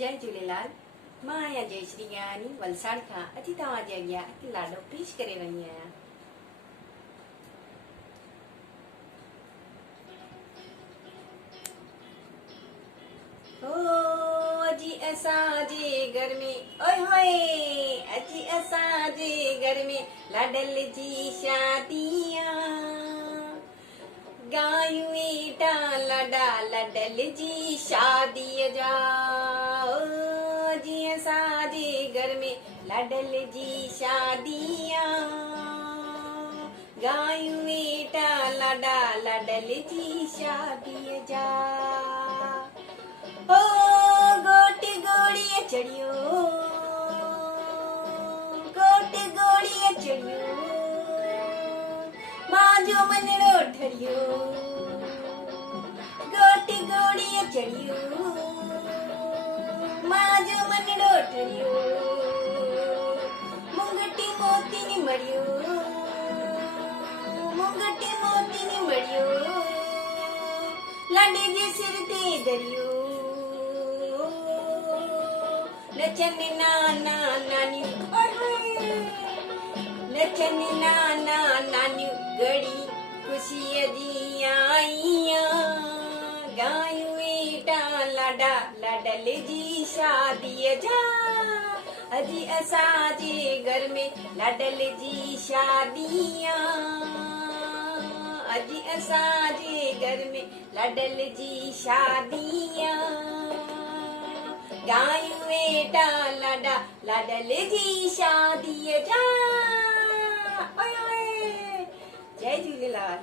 जय झूलेलाल। मां आहियां जयश्री गयानी वलसाड़ खां। अॼु तव्हांजे अॻियां हिकु लाॾो पेश करे रही आहियां। अजी असांजे घर में ओए होए, अजी असांजे घर में लाडल जी शादियां, गायूं एटा लाडा लाडल जी शादीअ जा। अजी असांजे घर में लाडल जी शादियां, गायूं एटा लाडा लाडल जी शादीअ जा। ओ गोट गोड़ीअ चढ़ियो, गोट गोड़ीअ चढ़ियो, मां जो मनड़ो ठरियो। गोट गोड़ीअ चढ़ियो, मां जो मनड़ो ठरियो। मुंगटी मोती नि मड़ियो, मुंगटी मोती नि मड़ियो, लाडे जे सिर ते दरियो। नचन नाना नानियूं, नचन नाना नानियूं, घड़ी खुशीअ जी आईयां, गायूं एटा लाडा लाडल जी शादीअ जा। अजी असांजे घर में लाडल जी शादियां, अजी असांजे घर में लाडल जी शादियां, गायूं एटा लाडा लाडल जी शादीअ जा। ओए ओए, जय झूलेलाल।